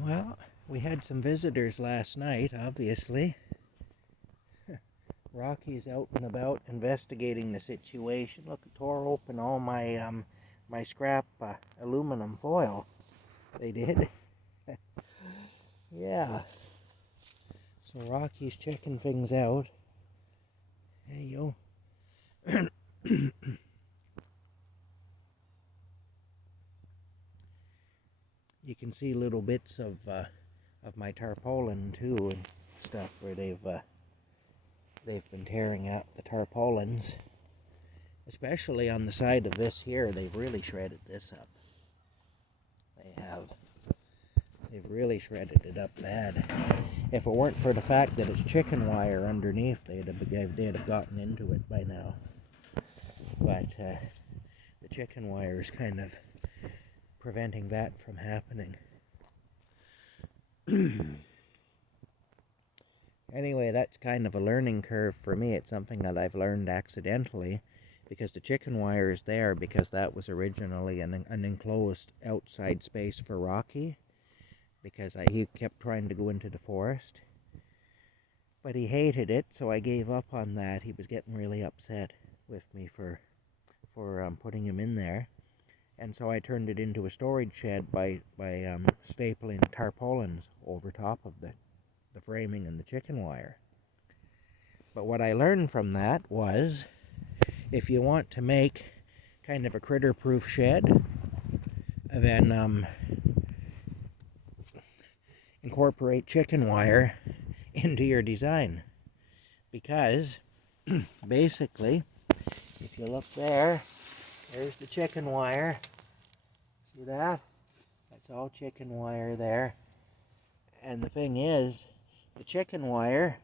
Well, we had some visitors last night, obviously. Rocky's out and about investigating the situation. Look, it tore open all my scrap aluminum foil. They did. Yeah. So Rocky's checking things out. Hey, yo. You can see little bits of my tarpaulin too and stuff where they've been tearing out the tarpaulins. Especially on the side of this here, they've really shredded this up. They have. They've really shredded it up bad. If it weren't for the fact that it's chicken wire underneath, they'd have gotten into it by now. But the chicken wire is kind of preventing that from happening. Anyway, that's kind of a learning curve for me. It's something that I've learned accidentally, because the chicken wire is there because that was originally an enclosed outside space for Rocky, because he kept trying to go into the forest. But he hated it, so I gave up on that. He was getting really upset with me for putting him in there. And so I turned it into a storage shed by stapling tarpaulins over top of the framing and the chicken wire. But what I learned from that was, if you want to make kind of a critter-proof shed, then incorporate chicken wire into your design. Because basically, if you look there, there's the chicken wire. See that? That's all chicken wire there. And the thing is, the chicken wire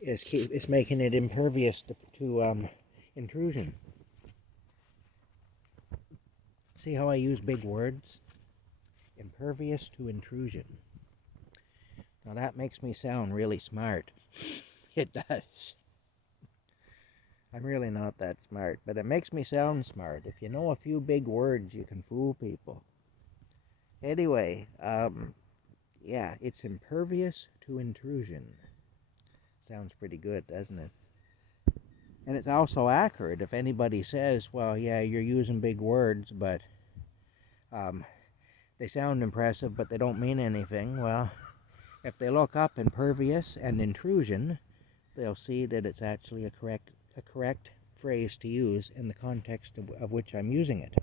is making it impervious to intrusion. See how I use big words? Impervious to intrusion. Now that makes me sound really smart. It does. I'm really not that smart, but it makes me sound smart. If you know a few big words, you can fool people. Anyway, yeah, it's impervious to intrusion. Sounds pretty good, doesn't it? And it's also accurate. If anybody says, well, yeah, you're using big words, but they sound impressive, but they don't mean anything, well, if they look up impervious and intrusion, they'll see that it's actually a correct phrase to use in the context of which I'm using it.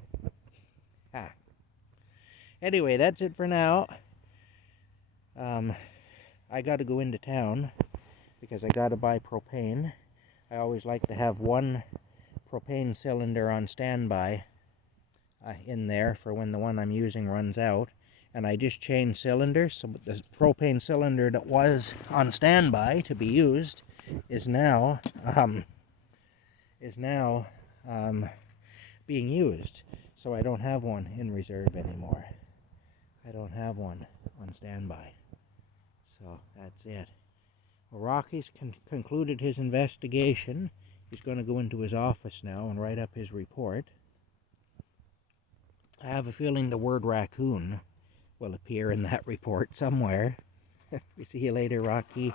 Anyway, that's it for now. I got to go into town because I got to buy propane. I always like to have one propane cylinder on standby in there for when the one I'm using runs out. And I just changed cylinders, so the propane cylinder that was on standby to be used is now being used. So I don't have one in reserve anymore. I don't have one on standby. So that's it. Well, Rocky's concluded his investigation. He's going to go into his office now and write up his report. I have a feeling the word raccoon will appear in that report somewhere. We see you later, Rocky.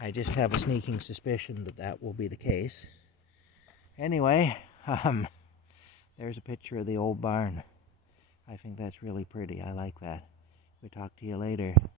I just have a sneaking suspicion that that will be the case. Anyway, there's a picture of the old barn. I think that's really pretty. I like that. We'll talk to you later.